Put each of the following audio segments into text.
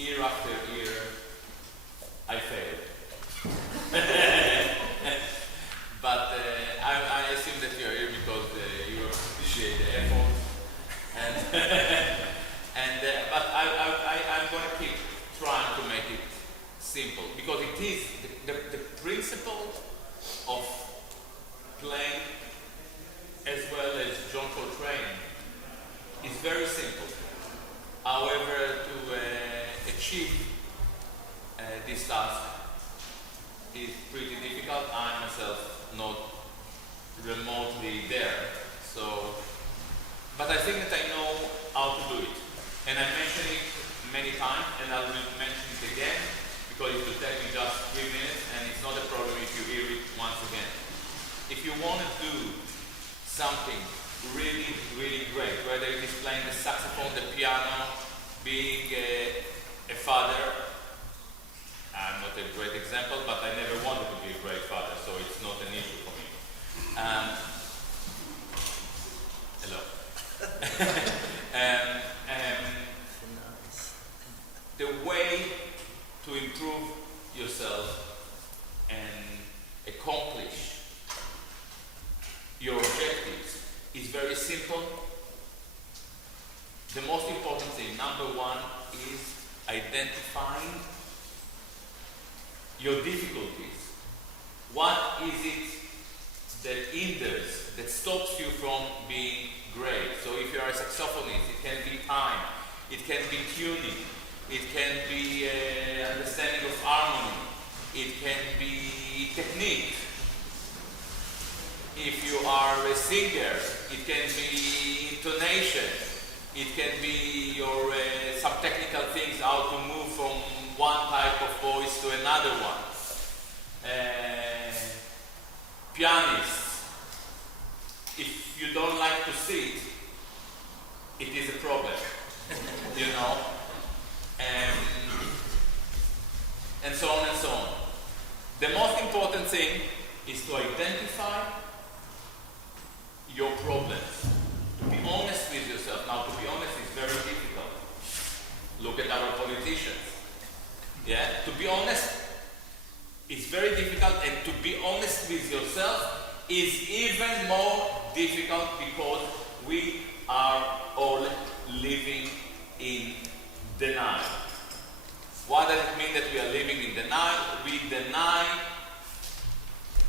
year after year, I failed. But I assume that you're here because you appreciate the effort. But I'm going to keep trying to make it simple, because it is the principle of playing as well as joyful training is very simple. However, to achieve this task is pretty difficult. I myself not remotely there. So, but I think that I know how to do it. And I mentioned it many times, and I will mention it again, because it will take me just 3 minutes, and it's not a problem if you hear it once again. If you want to do something really, really great, whether it is playing the saxophone, the piano, being a father. I'm not a great example, but I never wanted to be a great father, so it's not an issue for me. Hello. The way to improve yourself and accomplish your objectives is very simple. The most important thing, number one, is identifying your difficulties. What is it that hinders, that stops you from being great? So if you are a saxophonist, it can be time, it can be tuning, it can be understanding of harmony, it can be technique. If you are a singer, it can be intonation, it can be your some technical things, how to move from one type of voice to another one. Pianists, if you don't like to sit, it is a problem, you know, and so on and so on. The most important thing is to identify your problems. To be honest with yourself. Now, to be honest is very difficult. Look at our politicians. Yeah, to be honest is very difficult, and to be honest with yourself is even more difficult because we are all living in denial. What does it mean that we are living in denial? We deny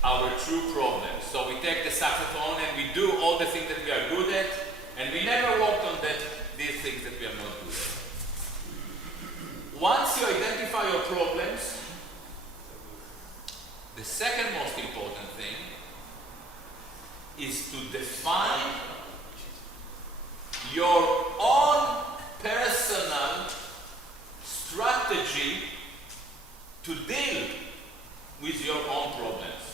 our true problems. So we take the saxophone and we do all the things that we are good at, and we never worked on these things that we are not good at. Once you identify your problems, the second most important thing is to define your own personal strategy to deal with your own problems.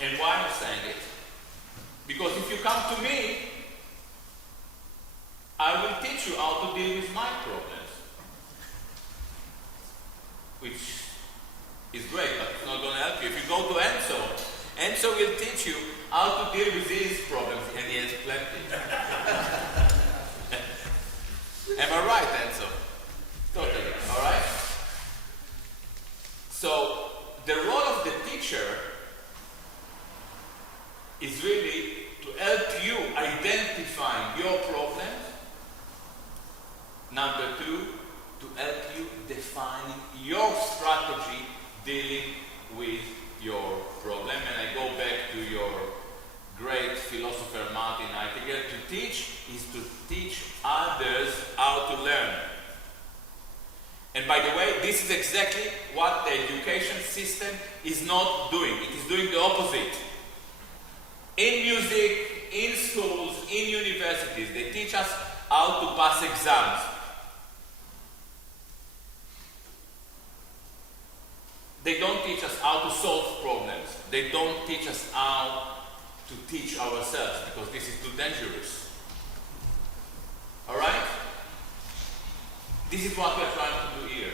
And why I'm saying it? Because if you come to me, I will teach you how to deal with my problems. Which is great, but it's not going to help you. If you go to Enzo will teach you how to deal with his problems, and he has plenty. Am I right, Enzo? Totally, alright? So, the role of the teacher is really to help you identify your problems. Number two, to help you define your strategy dealing with your problem. And I go back to your great philosopher Martin Heidegger. To teach is to teach others how to learn. And by the way, this is exactly what the education system is not doing. It is doing the opposite. In music, in schools, in universities, they teach us how to pass exams. They don't teach us how to solve problems. They don't teach us how to teach ourselves, because this is too dangerous. Alright? This is what we're trying to do here.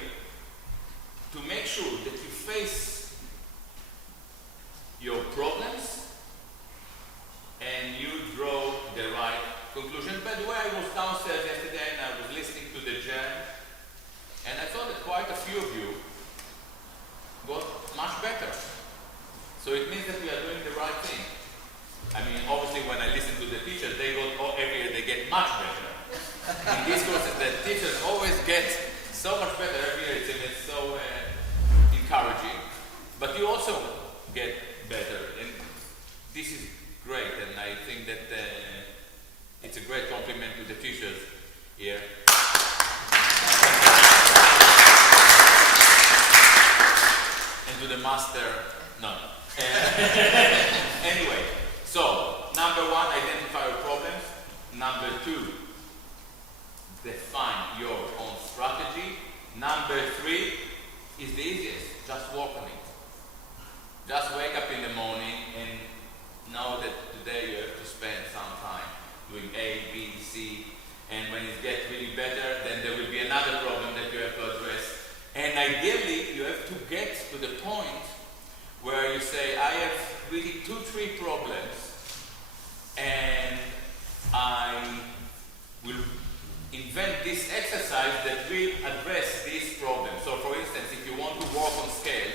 To make sure that you face your problems and you draw the right conclusion. By the way, I was downstairs yesterday and I was listening to the jam few of you got much better. So it means that we are doing the right thing. I mean, obviously when I listen to the teachers, they go, every year they get much better. In these courses, the teachers always get so much better every year. It's so encouraging. But you also get better. And this is great. And I think that it's a great compliment to the teachers here. And to the master, no. Anyway, so number one, identify your problems. Number two, define your own strategy. Number three is the easiest, just work on it. Just wake up in the morning and know that today you have to spend some time doing A, B, C, and when it gets really better, then there will be another problem that you have to address. And ideally, you have to get to the point where you say, I have really 2-3 problems, and I will invent this exercise that will address these problems. So for instance, if you want to work on scales,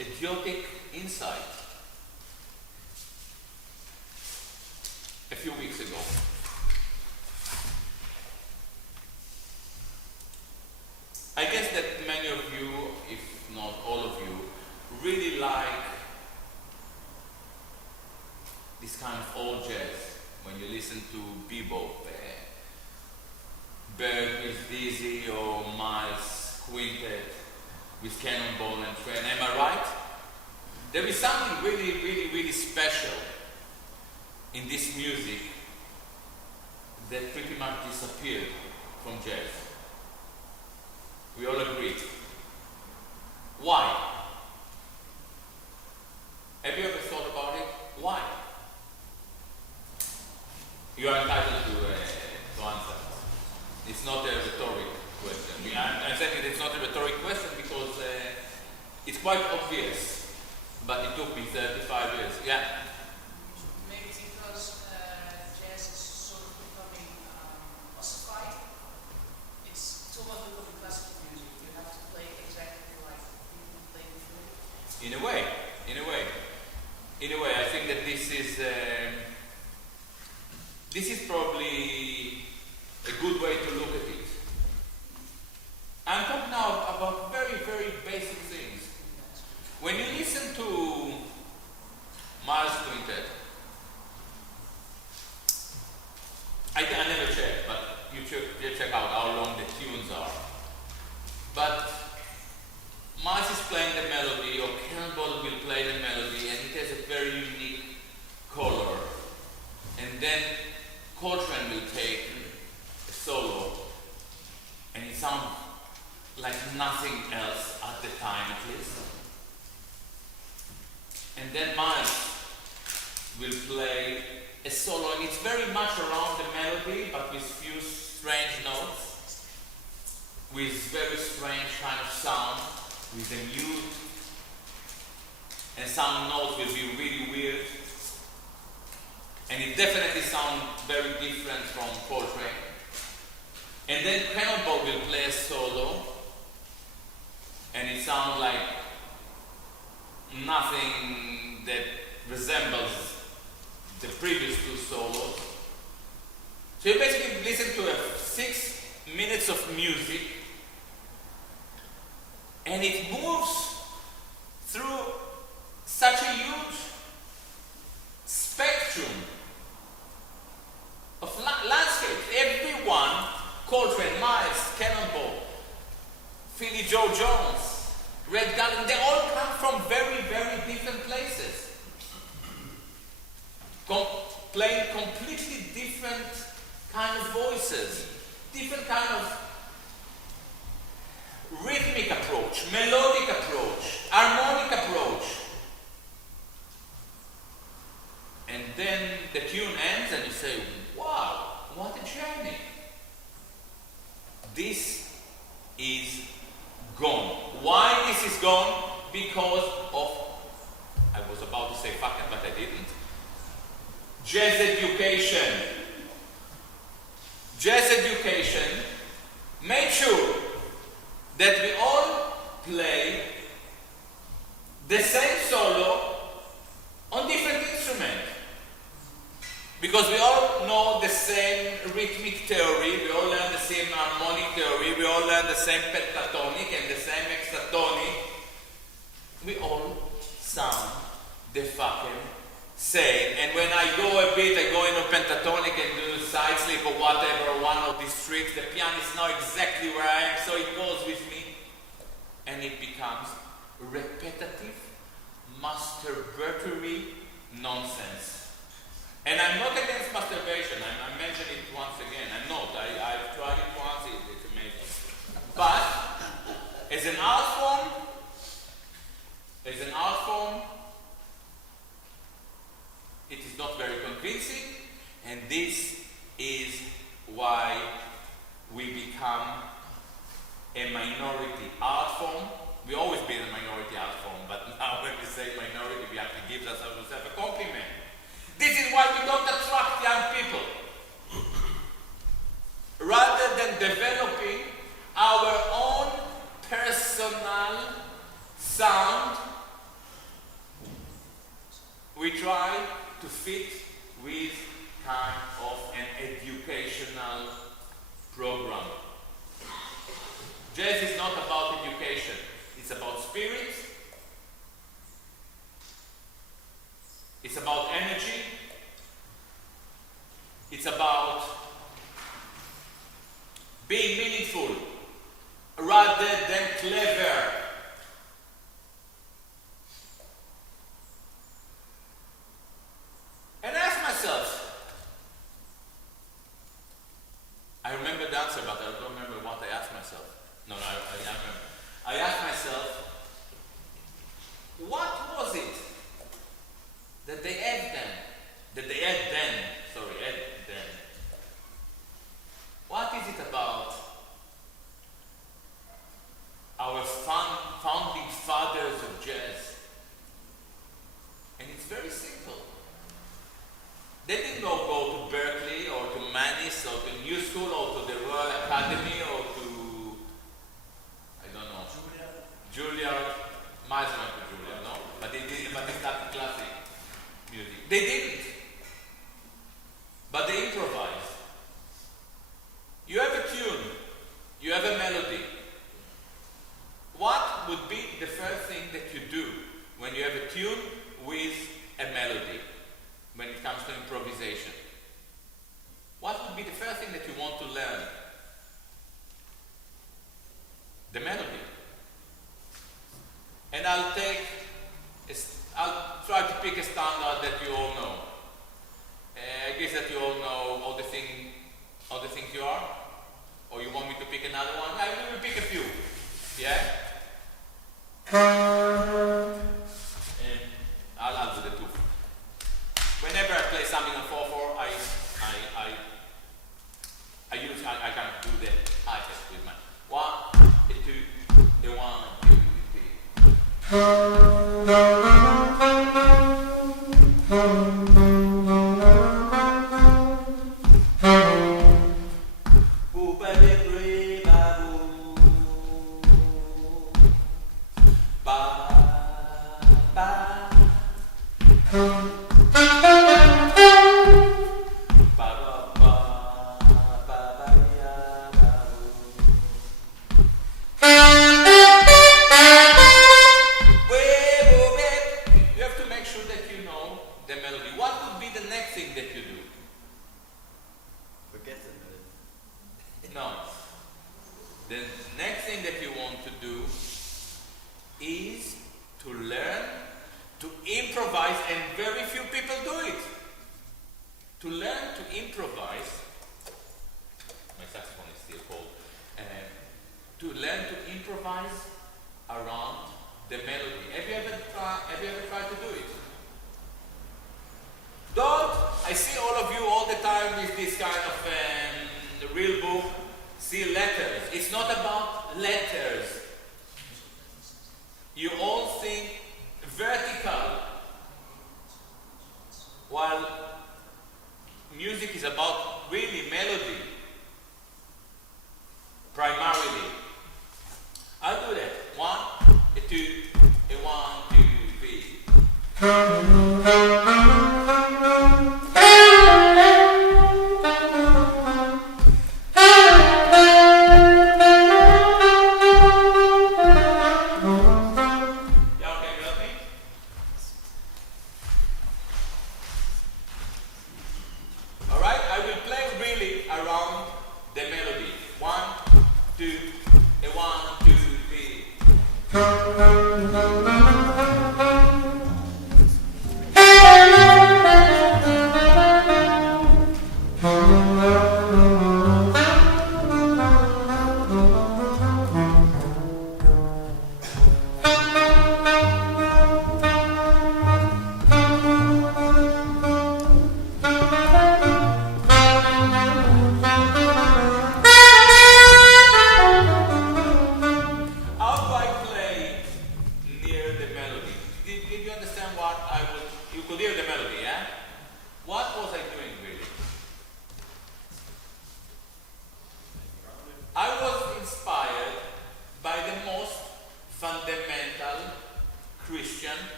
idiotic insight a few weeks ago. I guess that many of you, if not all of you, really like this kind of old jazz when you listen to bebop, Berg with Dizzy or Miles Quintet with Cannonball and Trent. Am I right? there is something really, really, really special in this music that pretty much disappeared from jazz. We all agree. Why? Have you ever thought about it? Why? You are entitled to answer. It's not a rhetoric question. I'm saying it's not a rhetoric question because it's quite obvious, but it took me 35 years. Yeah? Maybe because jazz is sort of becoming ossified. It's too much becoming classical music. You have to play exactly like people play before. In a way, I think that this is probably a good way to look at it. I'm talking now about very, very basic things. When you listen to Miles Quintet, I never check, but you check out how long the tunes are. But Miles is playing the melody, or Cannonball will play the melody, and it has a very unique color. And then Coltrane will take a solo, and it sounds like nothing else at the time, at least. And then Miles will play a solo, and it's very much around the melody, but with few strange notes, with very strange kind of sound, with a mute, and some notes will be really weird, and it definitely sounds very different from Coltrane. And then Cannonball will play a solo, and it sounds like nothing that resembles the previous two solos. So you basically listen to 6 minutes of music, and it moves through such a huge spectrum of landscapes. Everyone, Coltrane, Miles, Cannonball, Philly Joe Jones, Red Garden, they all come from very, very different places. Playing completely different kind of voices, different kind of rhythmic approach, melodic approach, harmonic approach. And then the tune ends and you say, wow, what a journey. This is gone. Why this is gone? Because of, I was about to say fucking, but I didn't. Jazz education. Jazz education made sure that we all play the same solo on different instruments. Because we all know the same rhythmic theory, we all learn the same harmonic theory, we all learn the same pentatonic and the same hexatonic. We all sound the fucking same. And when I go a bit, I go into pentatonic and do side slip or whatever, one of these tricks, the pianist knows exactly where I am, so it goes with me. And it becomes repetitive, masturbatory nonsense. And I'm not against masturbation. I mentioned it once again. I'm not. I've tried it once. It's amazing. But as an art form, it is not very convincing. And this is why we become a minority art form. We always been a minority art form, but now when we say minority, we have to give ourselves a compliment. This is why we don't attract young people. Rather than developing our own personal sound, we try to fit with kind of an educational program. Jazz is not about education. It's about spirit. It's about energy. It's about being meaningful rather than clever. thing that you do when you have a tune with a melody, when it comes to improvisation? What would be the first thing that you want to learn? The melody. And I'll try to pick a standard that you all know. I guess that you all know all the things you are. Or you want me to pick another one? I will pick a few. Yeah? And I'll do the two. Whenever I play something on 4/4, I kind of do the high test with my 1, 2, 1, 2, 3.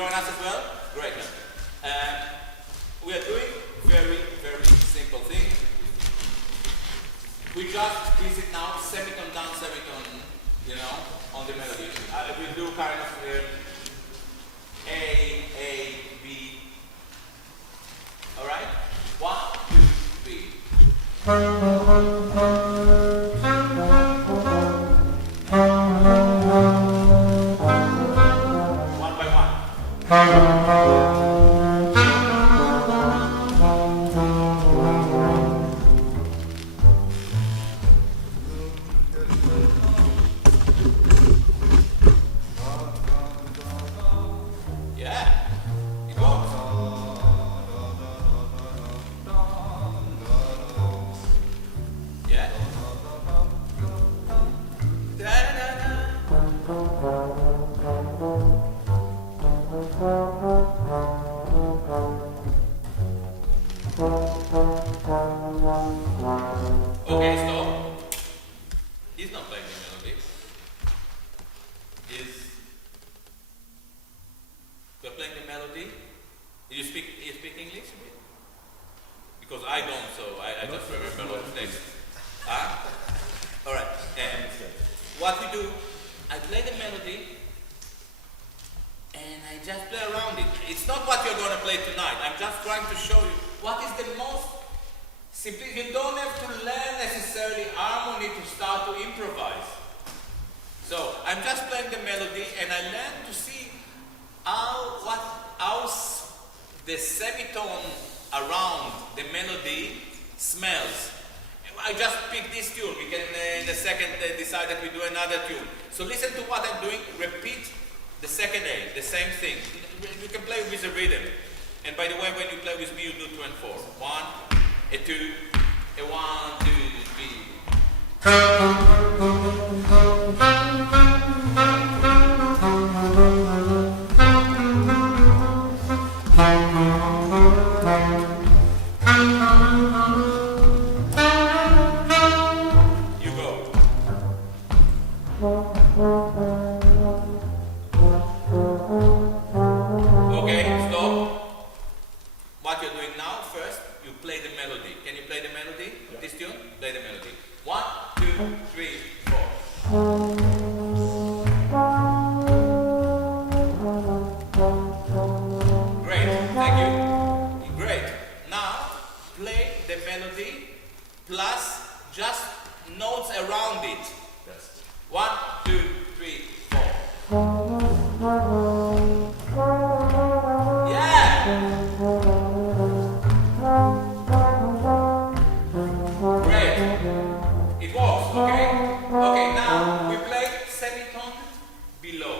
join us as well? Great. We are doing very, very simple thing. We just visit now semitone down, semitone, on the melody. We do kind of A, B. All right? 1, 2, 3. One by one. Okay, stop. He's not playing the melody. You're playing the melody. You speak English a bit? Because I don't, so I just remember what the text. Alright. What we do, I play the melody and I just play around it. It's not what you're going to play tonight. I'm just trying to show you what is the most simple. You don't have to learn necessarily harmony to start to improvise. So I'm just playing the melody and I learn to see how the semitone around the melody smells. I just pick this tune. We can in a second decide that we do another tune. So listen to what I'm doing. Repeat the second A, the same thing. You can play with the rhythm. And by the way, when you play with me, you do 2 and 4. 1, a 2, a 1, 2, 3. You go. Okay, stop. What you're doing now, first, you play the melody. Can you play the melody? Yeah. This tune? Play the melody. 1, 2, 3, 4. Great, thank you. Great. Now, play the melody plus just notes around it. Yes. 1, 2, 3, 4. Yeah! Great. It works, okay? Okay, now we play semitone below.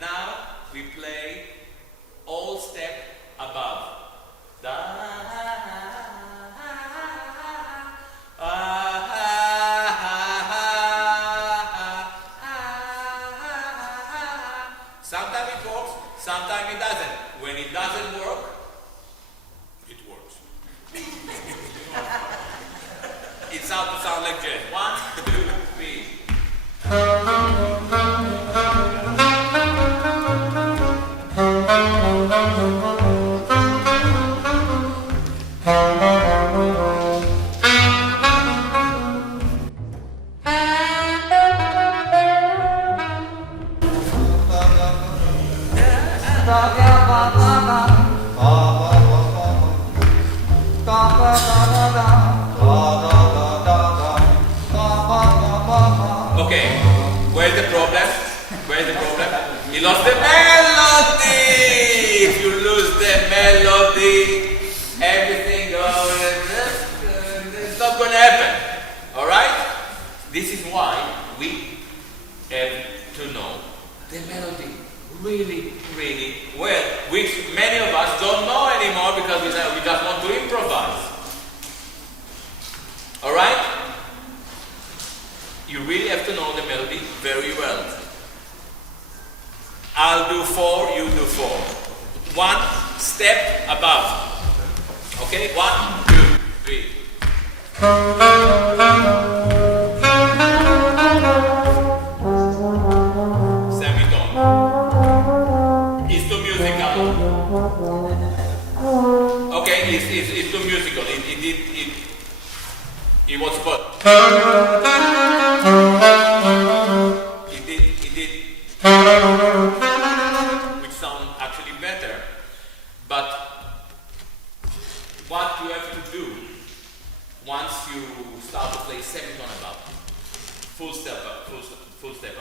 Now we play all step above. Sometimes it works, sometimes it doesn't. When it doesn't work, it works. It sounds to sound like jazz. 1, 2, 3. Okay, where's the problem? Where's the problem? You lost the melody! If you lose the melody, everything goes, it's not going to happen. Alright? This is why we have to know the melody really, really well, which many of us don't know anymore because we just want to improvise. Alright? You really have to know the melody very well. I'll do 4, you do 4. 1 step above. Okay? 1, 2, 3. Semitone. It's too musical. Okay, it's too musical. It was put. It did, which sound actually better. But what you have to do once you start to play semitone above, full step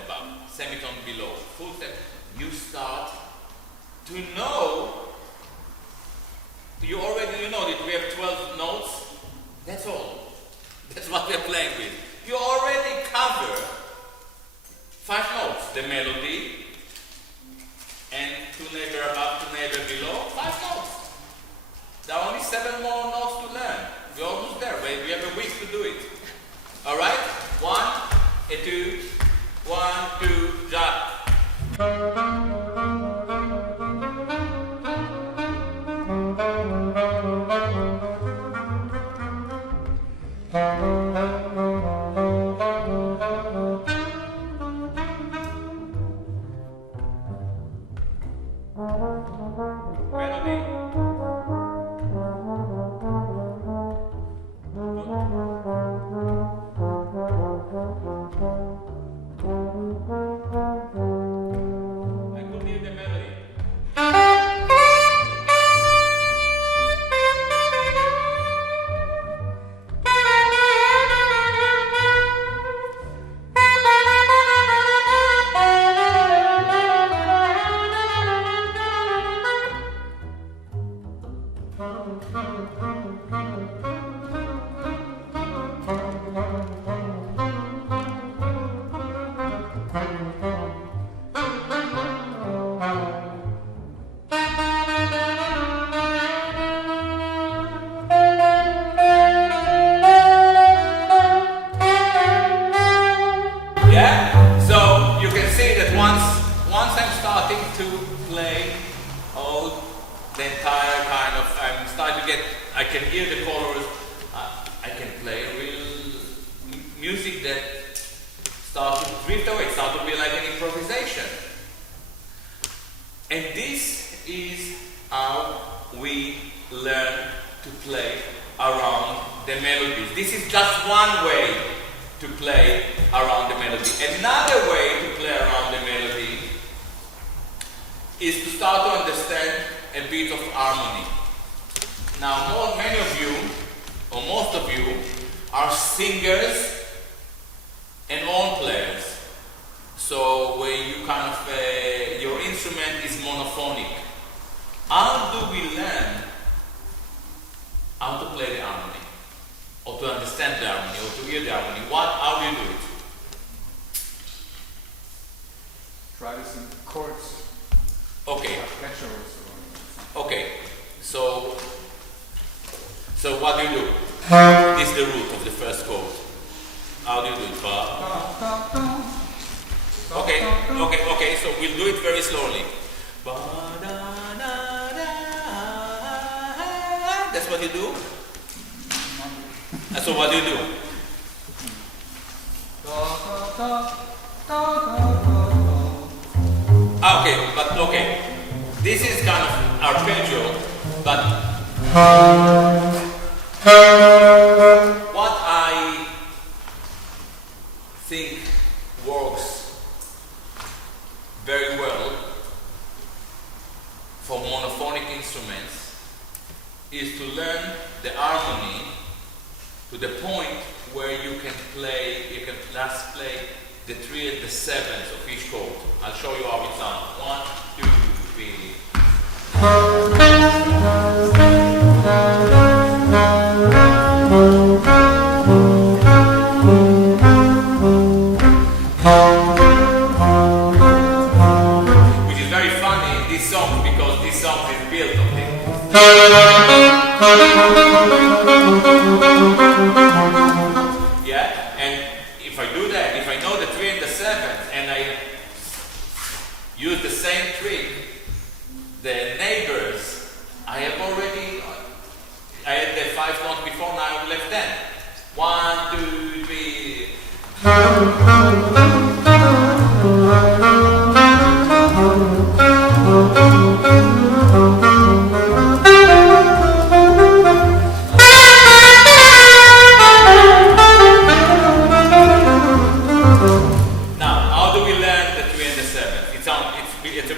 above, semitone below, full step, you start to know. You know that we have 12 notes. That's all. That's what we're playing with. You already cover 5 notes. The melody and 2 neighbor above, 2 neighbor below, 5 notes. There are only 7 more notes to learn. We're almost there. We have a week to do it. Alright? 1 and 2. 1, 2, ja.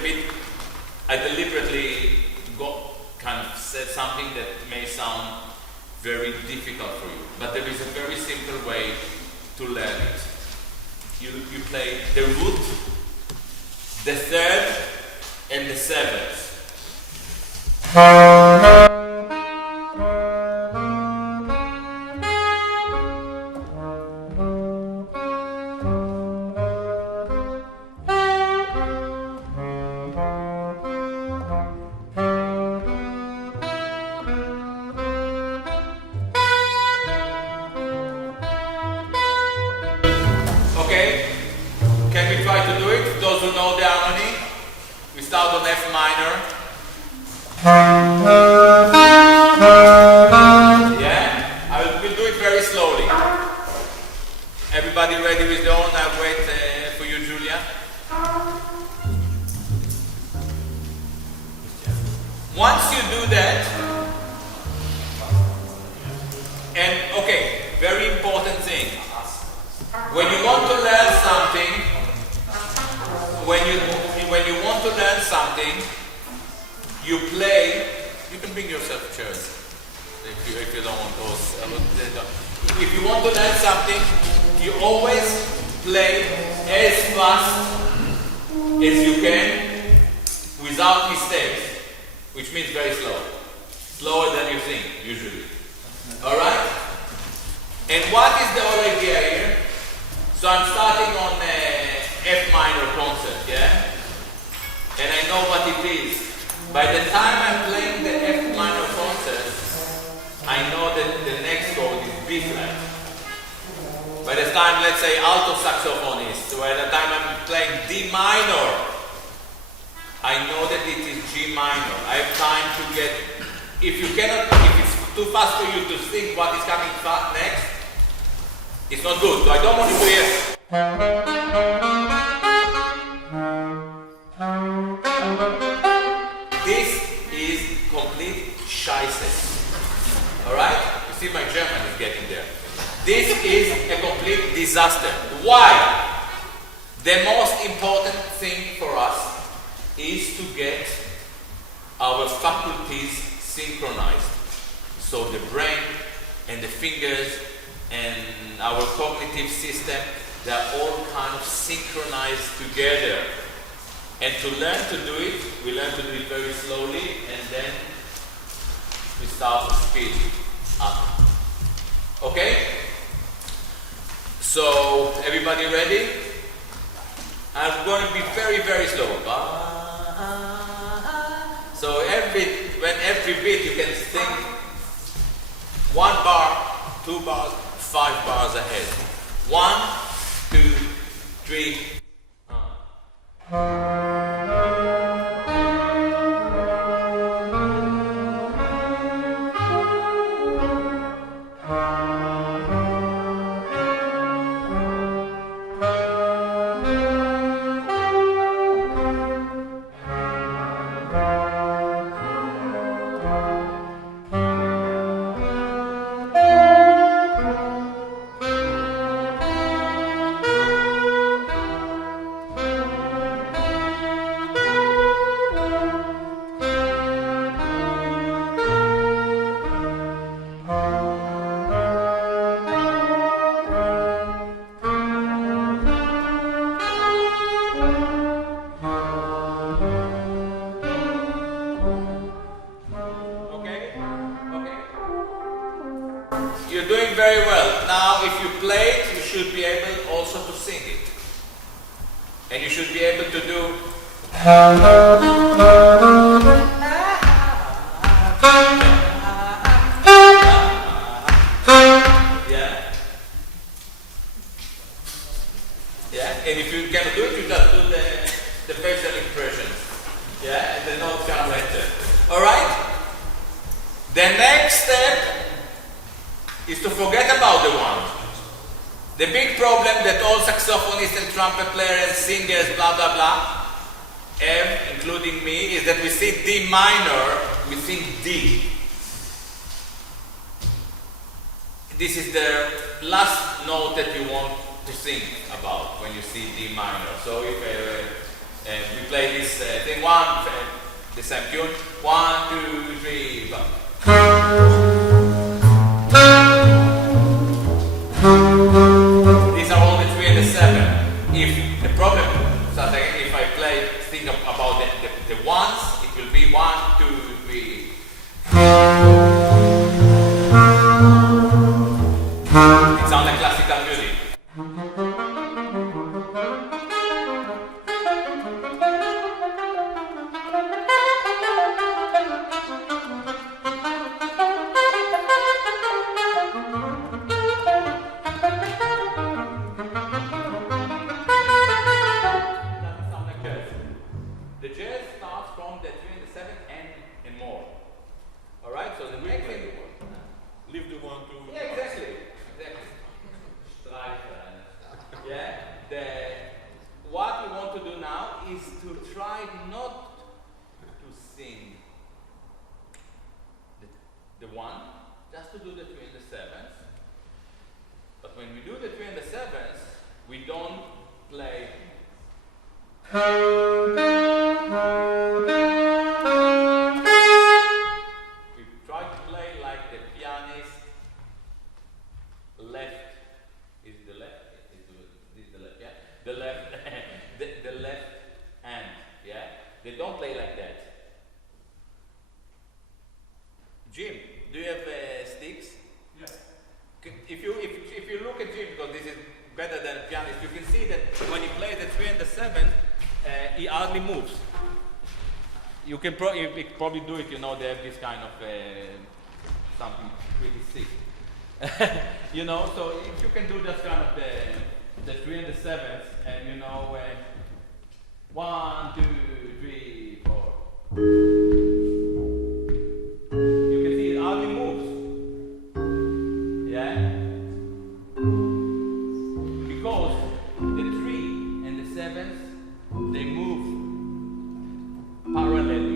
bit, I deliberately kind of said something that may sound very difficult for you, but there is a very simple way to learn it. You play the root, the third, and the seventh. Okay, can we try to do it? Those who know the harmony, we start on F minor. Yeah, we'll do it very slowly. Everybody ready with their own? I'll wait for you, Julia. Once you do that, and okay, very important thing. When you want to learn something, when you want to learn something, you play. You can bring yourself chairs if you don't want those. If you want to learn something, you always play as fast as you can without mistakes, which means very slow, slower than you think usually. All right. And what is the whole idea here? So I'm starting on F minor concert, yeah? And I know what it is. By the time I'm playing the F minor concert, I know that the next chord is B flat. By the time, let's say, alto saxophonist, by the time I'm playing D minor, I know that it is G minor. I have time to get, if it's too fast for you to think what is coming next, it's not good, so I don't want to do it. This is complete Scheiße. Alright? You see my German is getting there. This is a complete disaster. Why? The most important thing for us is to get our faculties synchronized. So the brain and the fingers and our cognitive system, they are all kind of synchronized together. And to learn to do it, we learn to do it very slowly, and then we start to speed up. Okay? So, everybody ready? I'm going to be very, very slow. So every beat you can sing 1 bar, 2 bars, 5 bars ahead. 1, 2, 3. You're doing very well. Now, if you play it, you should be able also to sing it. And you should be able to do... Yeah. Yeah. And if you cannot do it, you just do the facial expressions. Yeah. And the notes come later. Alright? The next step is to forget about the one. The big problem that all saxophonists and trumpet players and singers, blah, blah, blah, have, including me, is that we sing D minor, we sing D. This is the last note that you want to think about when you see D minor. So if We play this thing one, the same tune. 1, 2, 3, These are all the 3 and the 7. If the problem, so if I play, think about the ones, it will be 1, 2, 3. It sounds like classical music. You probably do it, you know, they have this kind of something pretty sick. You know, so if you can do just kind of the 3 and the 7s, and you know, 1, 2, 3, 4. You can see it hardly moves. Yeah? Because the 3 and the 7s, they move parallelly.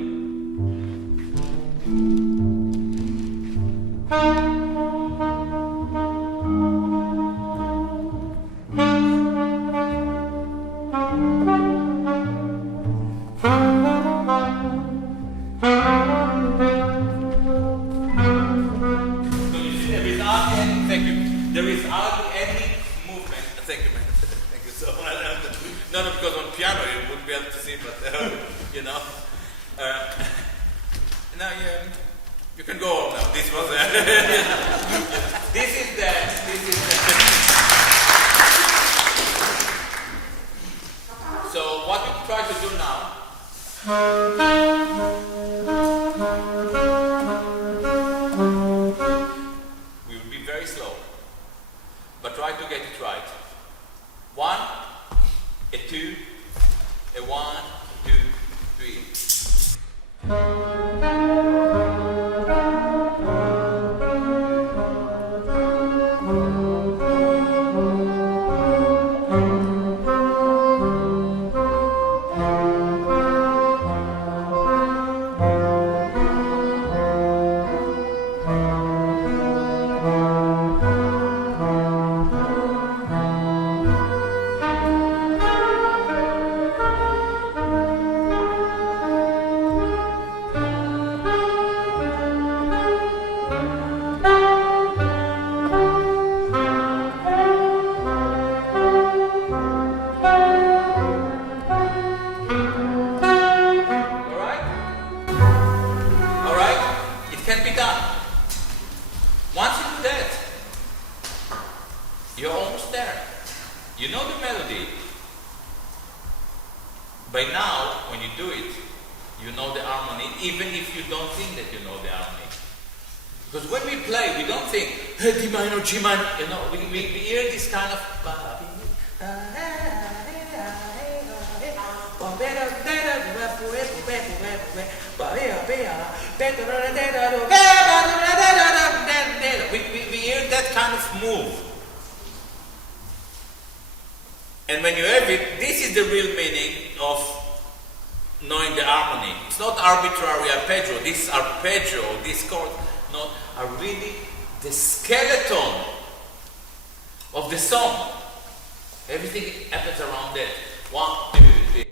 G minor, you know, we hear this kind of we hear that kind of move. And when you have it, this is the real meaning of knowing the harmony. It's not arbitrary arpeggio. This arpeggio, these chords, no, are really the skeleton of the song. Everything happens around that. 1, 2, 3.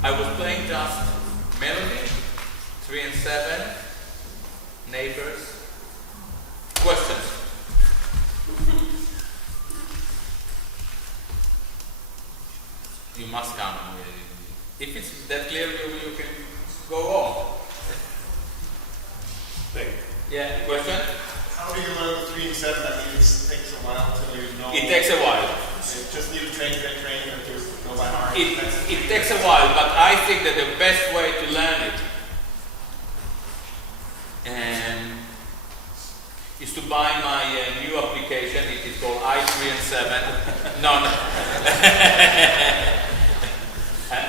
I was playing just melody, 3 and 7, neighbors. Questions? You must come. If it's that clear, you can go on. Thing. Yeah, question? How do you learn the 3 and 7? I mean, it takes a while till you know. It takes a while. You just need to train, and just go by heart. It takes a while, but I think that the best way to learn it is to buy my new application. It is called I3 and 7. No.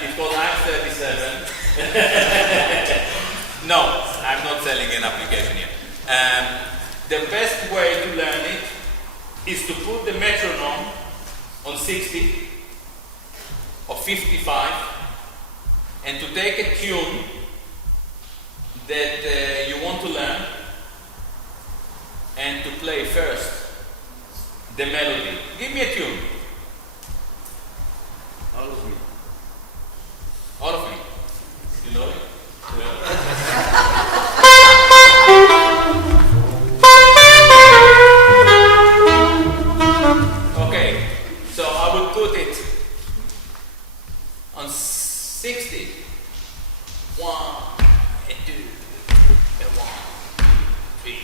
It's called I'm37. No, I'm not selling an application here. The best way to learn it is to put the metronome on 60 or 55 and to take a tune that you want to learn and to play first the melody. Give me a tune. All of me. All of me. You know it? Okay, so I will put it on 60. 1 and 2 and 1, 3.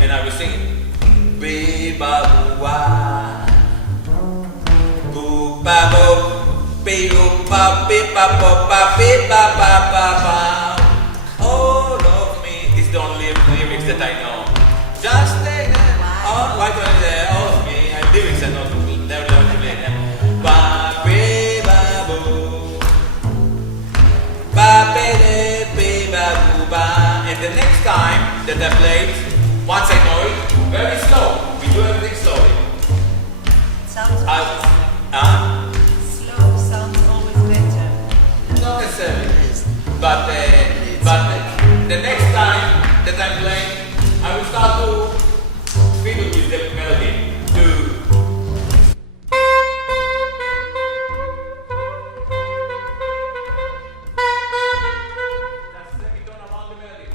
And I was singing. Be ba boo wa, boo ba boo, be boo ba be ba ba ba. All of me is the only lyrics that I know. Just take them. All why don't they all of me? And lyrics I know never learn to play them. Ba be ba boo, ba be ba boo ba. And the next time that I play it, once I know it, very slow. We do everything slowly. Sounds slow sounds always better. Not necessarily. But the next time that I'm playing, I will start to fiddle with the melody. That's the semitone around the melody.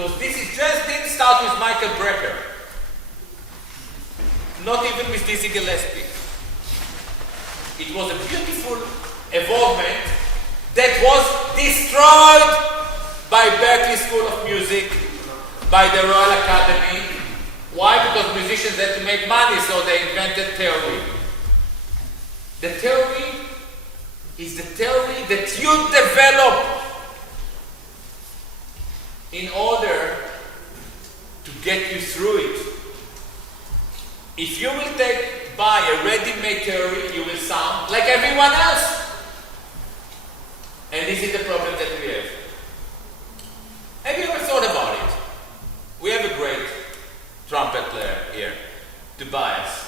Because this is just didn't start with Michael Brecker. Not even with Dizzy Gillespie. It was a beautiful evolvement that was destroyed by Berklee School of Music, by the Royal Academy. Why? Because musicians had to make money, so they invented theory. The theory is the theory that you develop in order to get you through it. If you will buy a ready-made theory, you will sound like everyone else. And this is the problem that we have. Have you ever thought about it? We have a great trumpet player here, Tobias.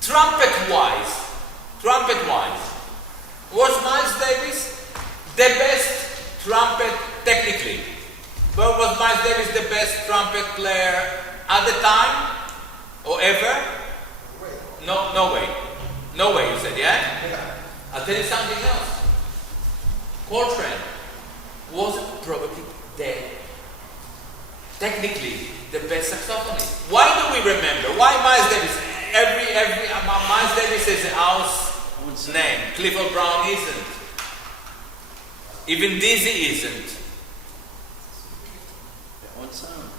Trumpet-wise, was Miles Davis the best trumpet technically? But was Miles Davis the best trumpet player at the time? Or ever? No way. No way, you said, yeah? I'll tell you something else. Coltrane was probably technically the best saxophonist. Why do we remember? Why Miles Davis? Miles Davis is a house name. Clifford Brown isn't. Even Dizzy isn't. One sound.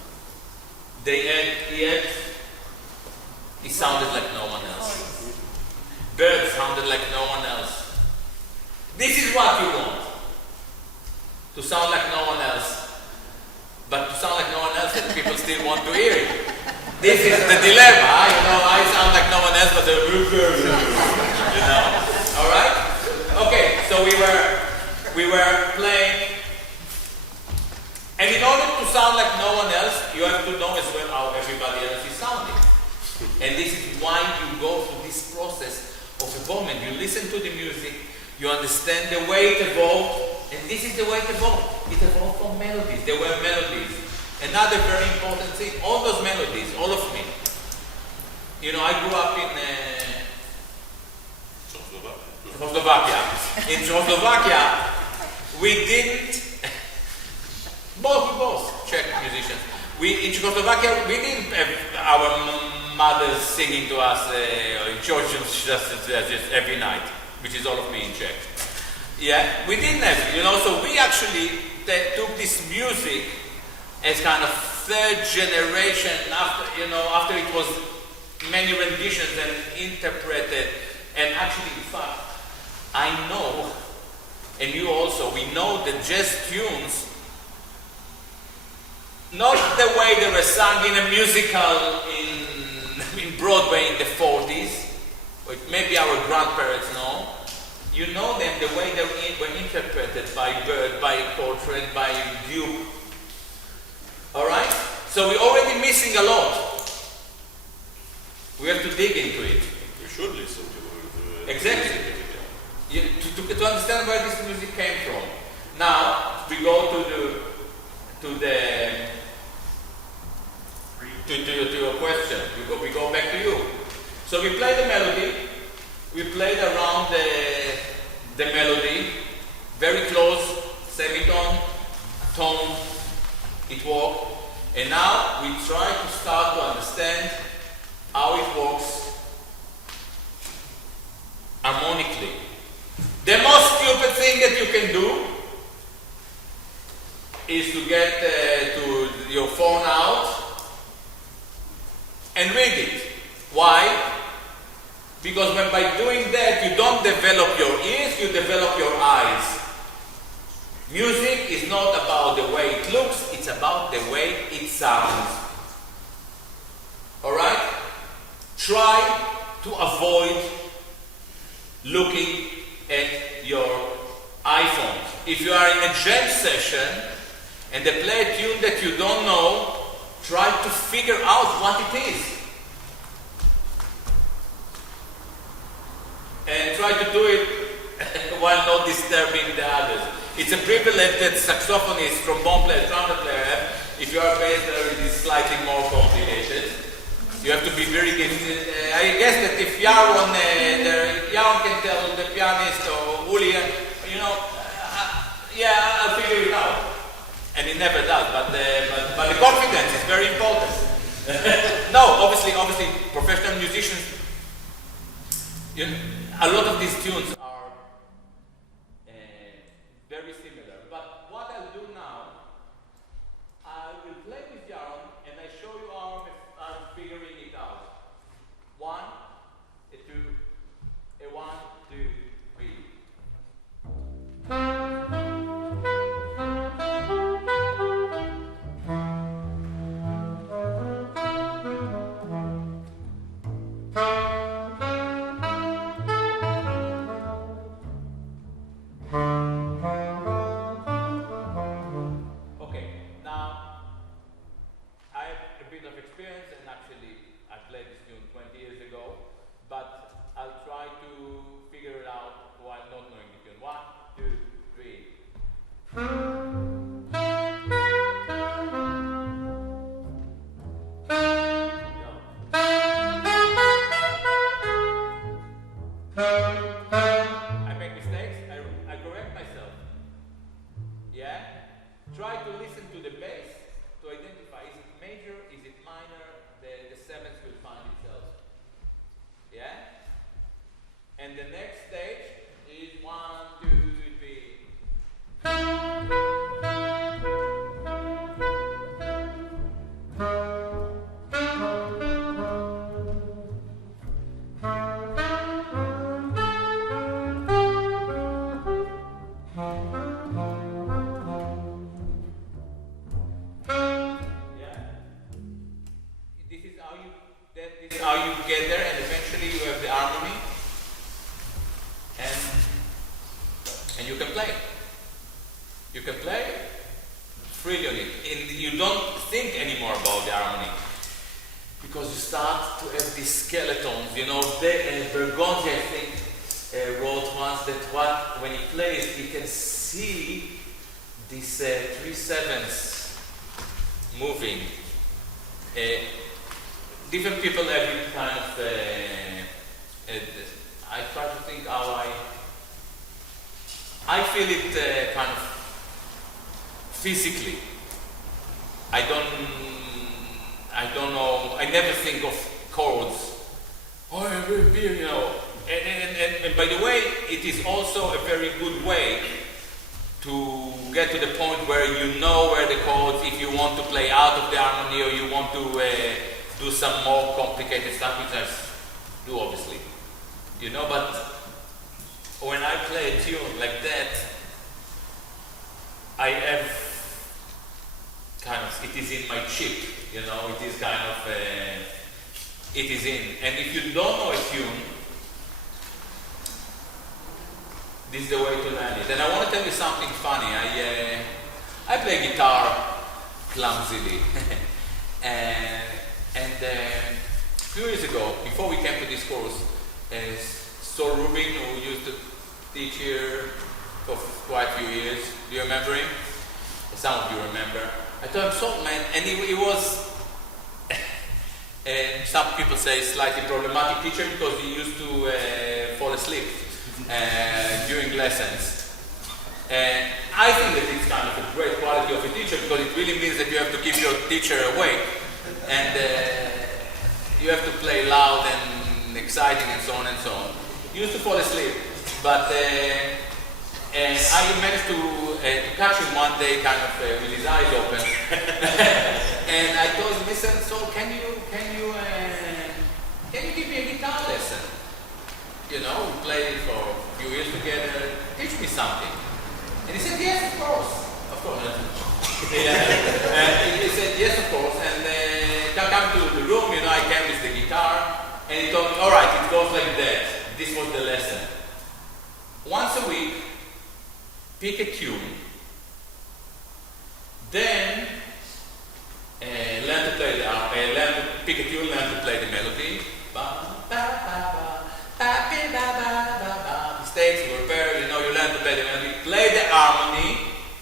He sounded like no one else. Bird sounded like no one else. This is what you want. To sound like no one else. But to sound like no one else, that people still want to hear it. This is the dilemma. I sound like no one else, but all right? Okay, so we were playing, and in order to sound like no one else, you have to know as well how everybody else is sounding. And this is why you go through this process of evolvement. You listen to the music, you understand the way it evolved, and this is the way it evolved. It evolved from melodies. There were melodies. Another very important thing, all those melodies, all of me. I grew up in Czechoslovakia. In Czechoslovakia, we didn't, both Czech musicians. In Czechoslovakia, we didn't have our mothers singing to us in churches just every night, which is all of me in Czech. Yeah, we didn't have, so we actually took this music as kind of third generation after it was many renditions and interpreted. And actually, in fact, I know, and you also, we know that jazz tunes, not the way they were sung in a musical in Broadway in the 40s, but maybe our grandparents know. You know them the way they were interpreted by Bird, by Coltrane, by Duke. Alright? So we're already missing a lot. We have to dig into it. You should listen to it. Exactly. To understand where this music came from. Now we go to your question. We go back to you. So we play the melody. We played around the melody, very close, semitone, tone. It worked. And now we try to start to understand how it works harmonically. The most stupid thing that you can do is to get to your phone out and read it. Why? Because by doing that, you don't develop your ears, you develop your eyes. Music is not about the way it looks, it's about the way it sounds. Alright? Try to avoid looking at your iPhones. If you are in a jam session and they play a tune that you don't know, try to figure out what it is. And try to do it while not disturbing the others. It's a privilege that saxophonists, trombone players, trumpet players have. If you are a bass player, it is slightly more complicated. You have to be very gifted. I guess that if Yaron can tell the pianist or Uli, I'll figure it out. And he never does, but But the confidence is very important. No, obviously, professional musicians, a lot of these tunes are very similar. But what I'll do now, I will play with the arm and I show you how I'm figuring it out. 1, a 2, a 1, 2, 3. Okay, now I have a bit of experience and actually I played this tune 20 years ago, but I'll try to figure it out while not knowing the tune. 1, 2, 3. I make mistakes, I correct myself. Yeah? Try to listen to the bass to identify is it major, is it minor, the seventh will find itself. Yeah? And the next stage is 1, 2, 3. This is how you get there, and eventually you have the harmony, and you can play. You can play freely on it, and you don't think anymore about the harmony because you start to have these skeletons. Bergonzi, I think, wrote once that when he plays, he can see these 3 7ths moving. Different people have it kind of. I try to think how I feel it kind of physically. I don't know. I never think of chords. And by the way, it is also a very good way to get to the point where you know where the chords. If you want to play out of the harmony or you want to. Do some more complicated stuff, which I do obviously, but when I play a tune like that, I have kind of, it is in my chip, it is kind of, it is in. And if you don't know a tune, this is the way to learn it. And I want to tell you something funny. I play guitar clumsily. And a few years ago, before we came to this course, Saul Rubin, who used to teach here for quite a few years, do you remember him? Some of you remember. I told him, Saul, man, and he was, and some people say slightly problematic teacher because he used to fall asleep during lessons. And I think that it's kind of a great quality of a teacher because it really means that you have to keep your teacher awake. And you have to play loud and exciting and so on and so on. He used to fall asleep, but I managed to catch him one day, kind of with his eyes open. And I told him, "Listen, so can you give me a guitar lesson? We played for a few years together. Teach me something." And he said, "Yes, of course." And he said, "Yes, of course." And come to the room, I came with the guitar, and he told me, "All right, it goes like that." This was the lesson. Once a week, pick a tune, then learn to play pick a tune, learn to play the melody. Mistakes, you repair, you learn to play the melody, play the harmony.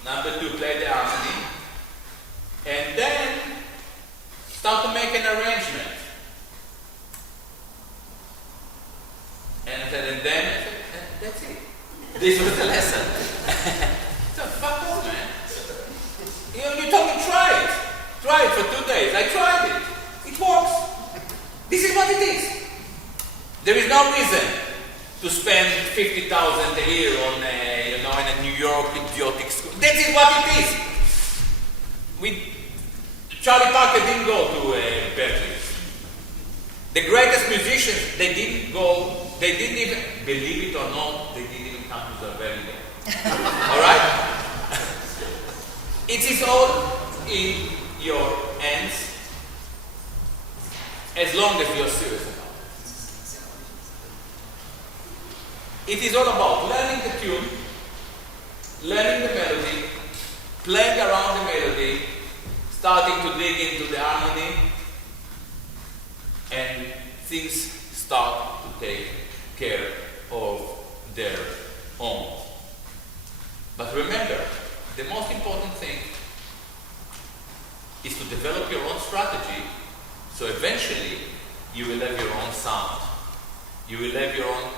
Number 2, play the harmony, and then start to make an arrangement. And I said, that's it. This was the lesson. So fuck off, man. You told me try it. Try it for 2 days. I tried it. It works. This is what it is. There is no reason to spend 50,000 a year on, in a New York idiotic school. That is what it is. Charlie Parker didn't go to Berkeley. The greatest musicians, they didn't even, believe it or not, they didn't even come to Saarwellingen. All right? It is all in your hands as long as you're serious about it. It is all about learning the tune, learning the melody, playing around the melody, starting to dig into the harmony, and things start to take care of their own. But remember, the most important thing is to develop your own strategy, so eventually you will have your own sound. You will have your own.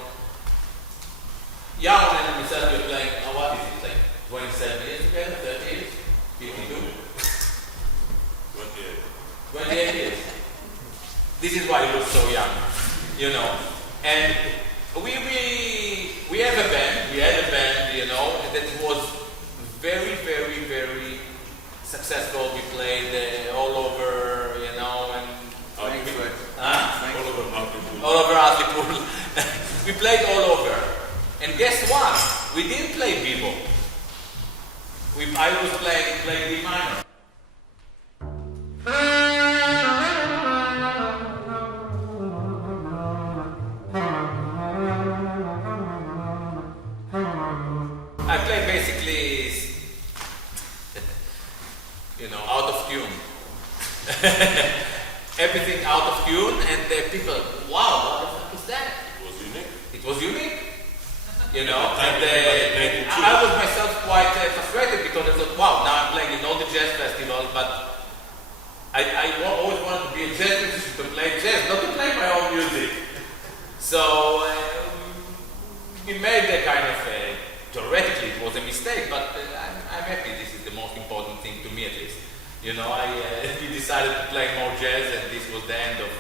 Yaron and himself were playing, what is it like? 27 years together? 30 years? 52? 28 years. This is why he looks so young, And we have a band. We had a band, that was very, very, very successful. We played all over, and all over Hartlepool. We played all over. And guess what? We didn't play bebop. I was playing D minor. I play basically, out of tune. Everything out of tune, and people, wow, what the fuck is that? It was unique. And I was myself quite frustrated because I thought, wow, now I'm playing in all the jazz festivals, but I always wanted to be a jazz musician, to play jazz, not to play my own music. So we made a kind of, theoretically it was a mistake, but I'm happy. This is the most important thing to me, at least. We decided to play more jazz, and this was the end of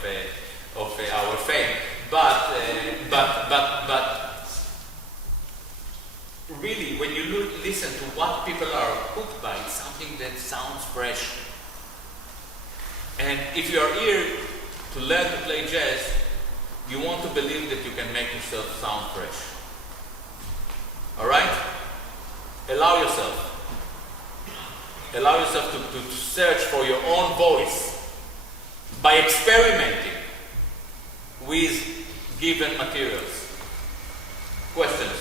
our fame. But really, when you listen to what people are hooked by, it's something that sounds fresh. And if you are here to learn to play jazz, you want to believe that you can make yourself sound fresh. All right? Allow yourself to search for your own voice by experimenting with given materials. Questions?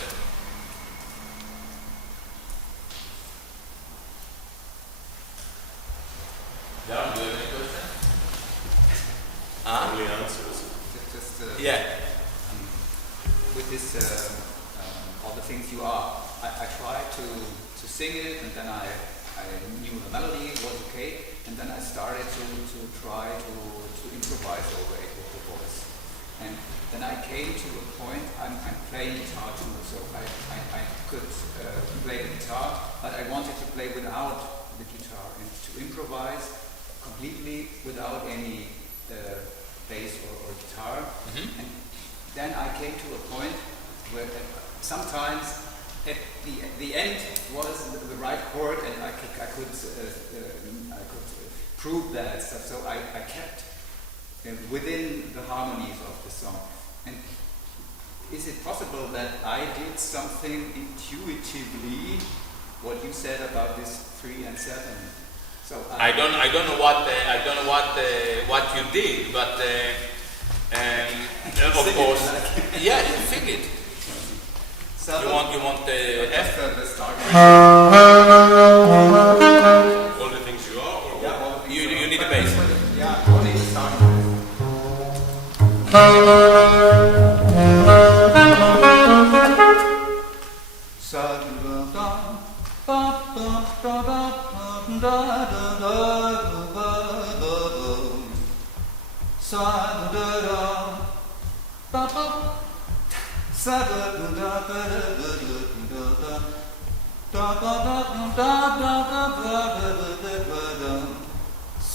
Yeah, do you have any questions? Only answers. Yeah. With this, all the things you are, I try to sing it, and then I knew the melody was okay, and then I started to try to improvise over it with the voice. And then I came to a point, I'm playing guitar too, so I could play the guitar, but I wanted to play without the guitar and to improvise completely without any bass or guitar. Mm-hmm. And then I came to a point where sometimes at the end was the right chord, and I could prove that stuff. So I kept within the harmonies of the song. And is it possible that I did something intuitively? What you said about this 3 and 7. So I don't know what you did, but of course, yeah, you sing it. So You want the F? the start. All the things you are, or what? You need a bass. Yeah, only the start.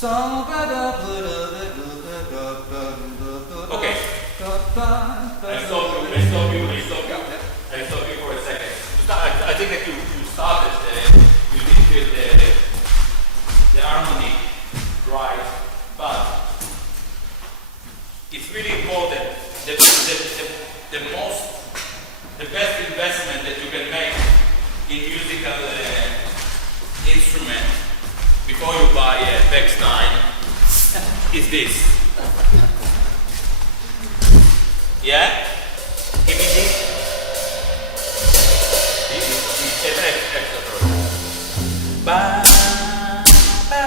Okay. I stop you for a second. I think that you started, you didn't feel the harmony right, but it's really important. The best investment that you can make in musical instrument before you buy a Bechstein is this. Yeah? Give me this. Ba ba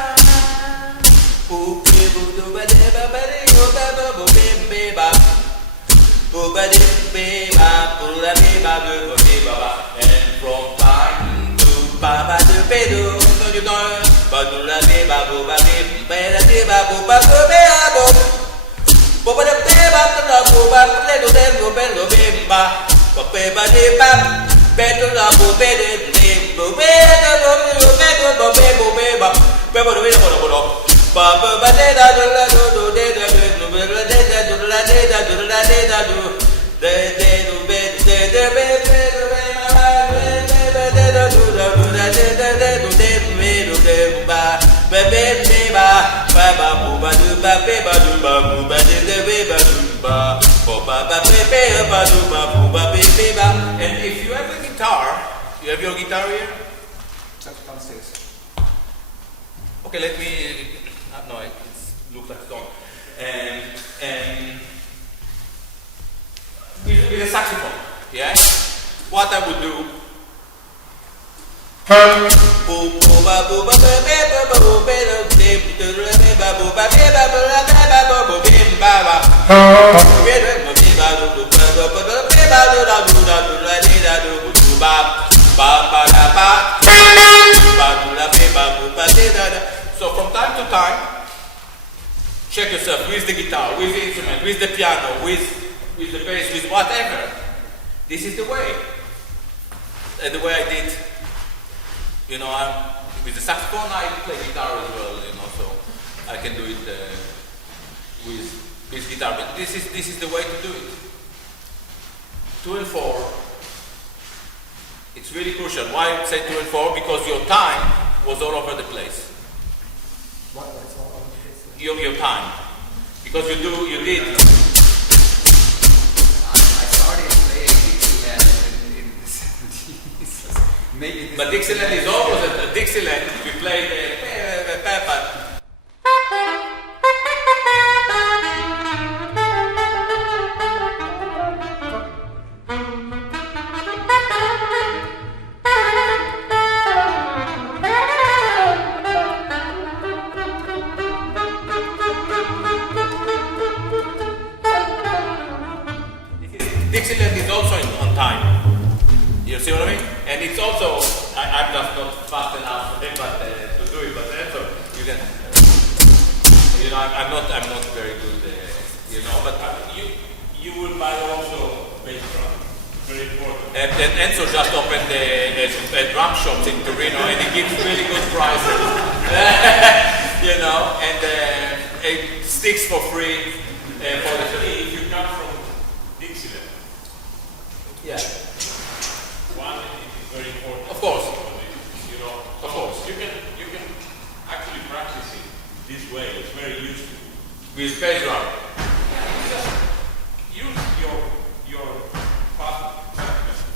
boo boo boo ba de ba ba de ba ba boo be ba boo ba de be ba boo la be ba boo be ba and from time to ba ba de be do you know ba do la be ba boo ba be la de ba boo ba go be a boo boo ba de be ba la boo ba le do be ba be ba de ba better la bo better name bo better bo better bo bo ba bo bo ba ba ba de da do la do de da do de da do la de da do la de da do de do be de be ma de da do la de da do de me do de ba be ba ba bo ba do ba be ba do ba bo ba de be ba do ba bo ba ba be ba do ba bo ba be ba. And if you have a guitar, you have your guitar here? Just downstairs. Okay, let me. No, it looks like stone. And with a saxophone, yeah. What I would do. So from time to time, check yourself with the guitar, with the instrument, with the piano, with the bass, with whatever. This is the way. The way I did, you know, with the saxophone I play guitar as well, you know, so I can do it with guitar. But this is the way to do it. 2 and 4. It's really crucial. Why I say 2 and 4? Because your time was all over the place. What's all over the place? Your time, because you did. I started playing Dixieland in the 70s. Maybe. But Dixieland is always a Dixieland. We played Dixieland is also on time. You see what I mean? And it's also, I'm just not fast enough but to do it, but also you can, you know, I'm not very good, you know, but You will buy also bass drum. Very important. and Enzo just opened a drum shop in Torino and he gives really good prices, you know, and it sticks for free for the. Especially if you come from Dixieland. Yeah. One is very important. Of course. You know, Of course. You can actually practice it this way. It's very useful. With bass drum. Just use your path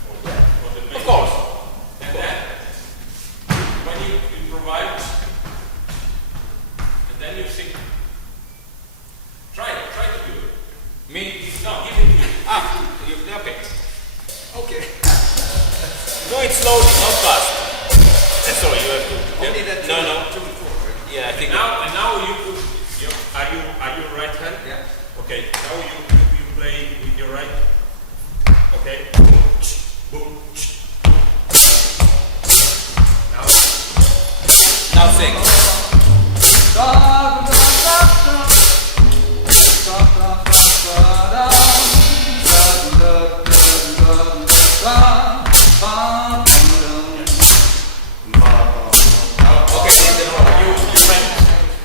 for the bass. Of course. And then when you improvise, and then you sing. Try to do it. Me? No, give it to you. Okay. Okay. Do it slowly, not fast. Sorry, you have to. Only that No. 2 and 4, right? Yeah, I think. And now you put. Are you right hand? Yeah. Okay. Now you play with your right. Okay. Boom, boom. Now sing.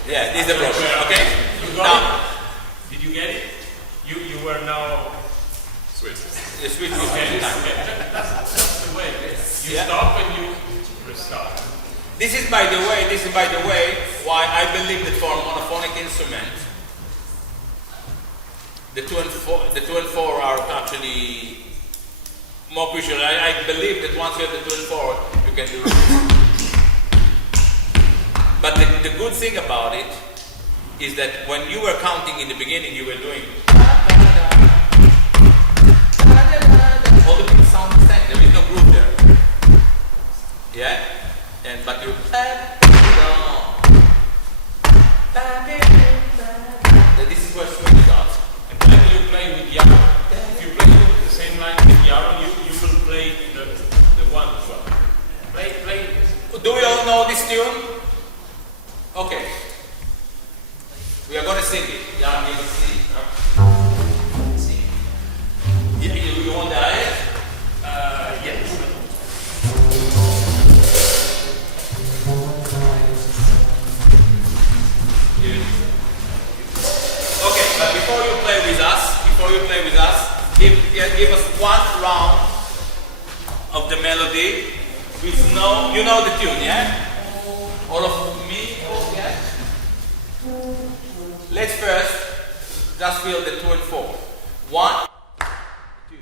Yeah, this is the problem. Okay. You got Now, it? Did you get it? You were now. switch. Okay, that's the way. You stop and you restart. This is by the way why I believe that for a monophonic instrument, the 2 and 4 are actually more crucial. I believe that once you have the 2 and 4, you can do it. But the good thing about it is that when you were counting in the beginning, you were doing all the people sound the same. There is no groove there. Yeah? But you this is where swing starts. And when you play with Yaro, if you play the same line with Yaro, you will play the one as well. Play. Do we all know this tune? Okay. We are going to sing it. Yeah, you can sing. You want the air? Yes. Okay, but before you play with us, give us one round of the melody with you know the tune, yeah? All of me, yeah? Let's first just feel the 2 and 4. 1, 2.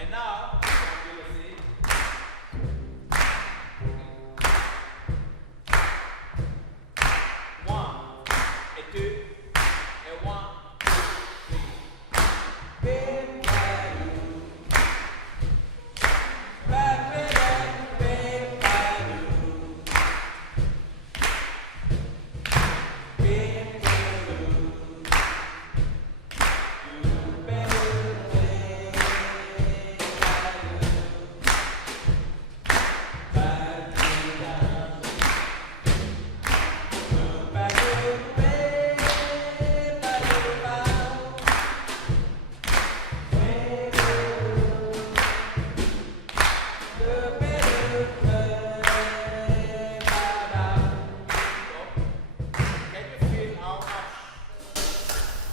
And now,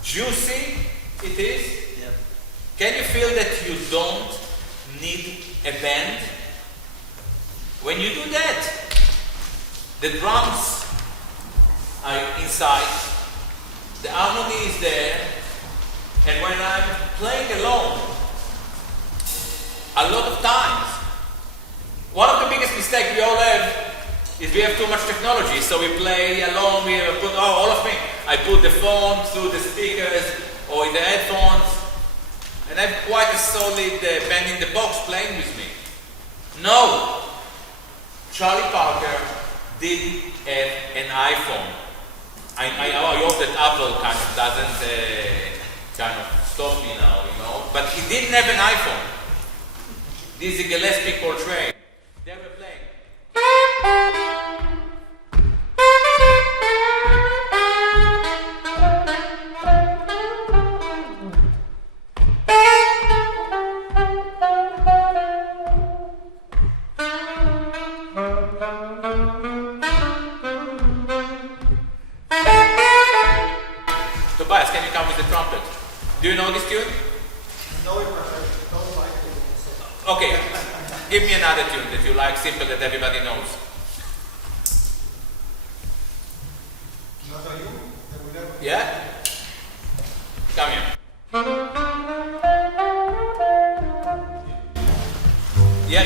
juicy it is. Yep. Can you feel that you don't need a band? When you do that, the drums are inside, the harmony is there, and when I'm playing alone, a lot of times, one of the biggest mistakes we all have is we have too much technology, so we play alone, we put all of me. I put the phone through the speakers or in the headphones, and I have quite a solid band in the box playing with me. No! Charlie Parker didn't have an iPhone. I hope that Apple kind of doesn't stop me now, you know, but he didn't have an iPhone. This is a Gillespie portrait. They were playing. Tobias, can you come with the trumpet? Do you know this tune? No, don't like it. Okay, give me another tune that you like, simple, that everybody knows. Not on you? Then we never. Yeah? Come here. Yeah,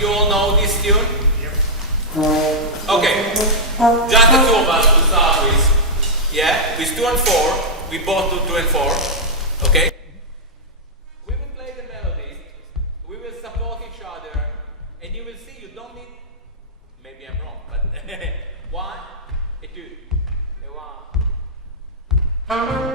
you all know this tune? Okay, just the two of us to start with. Yeah, with 2 and 4, we both do 2 and 4. Okay? We will play the melodies, we will support each other, and you will see you don't need, maybe I'm wrong, but 1, 2, 1.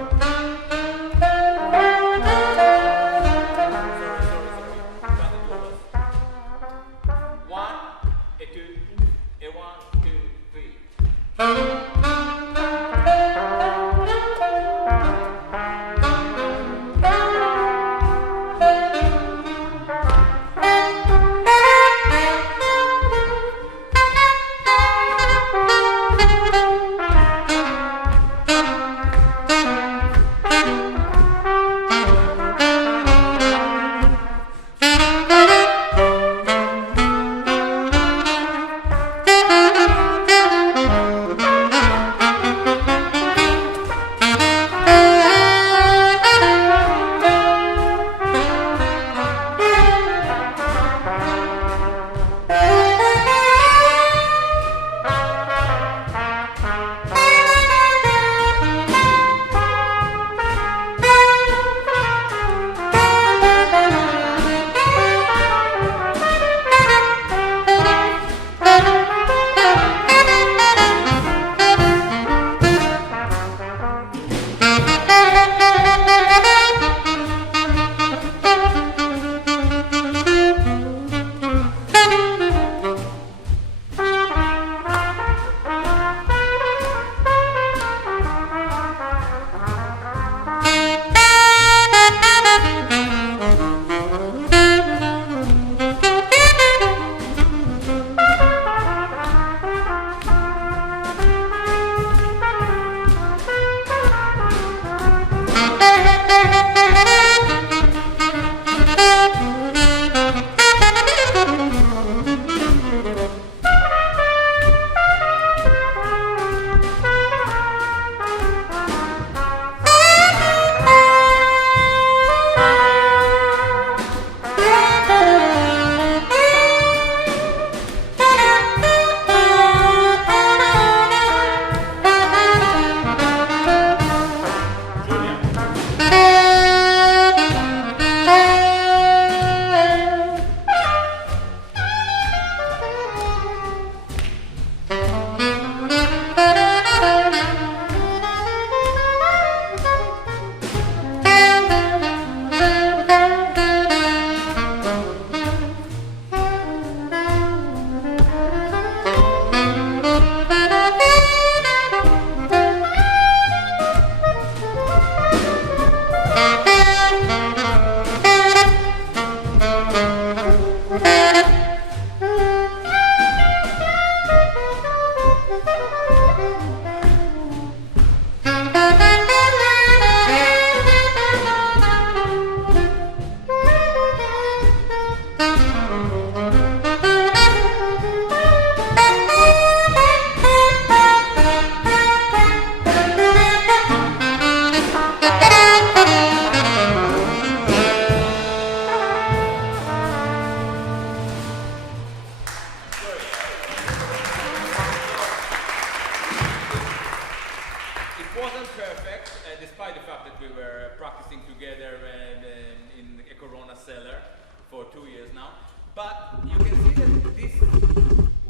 But you can see that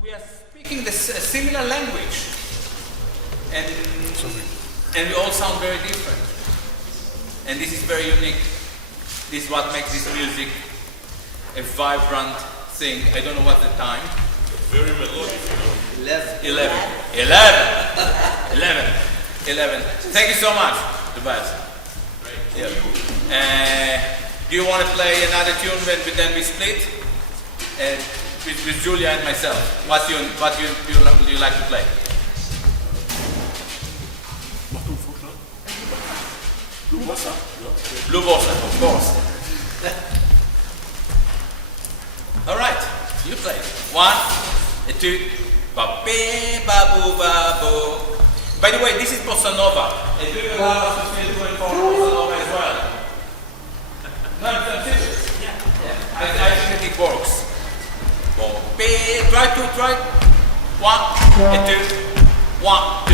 we are speaking a similar language, and we all sound very different. And this is very unique. This is what makes this music a vibrant thing. I don't know what's the time. Very melodic. 11. Thank you so much, Tobias. Yeah. Do you want to play another tune when we split? With Julia and myself. What do you like to play? Blue Bossa? Blue Bossa, of course. All right, you play. 1, 2, ba-be, ba-boo, ba-boo. By the way, this is Bossa Nova. And do you allow us to still doing for Bossa Nova as well? No, I'm serious. Yeah. I think that it works. Ba-be, try. 1 and 2, 1.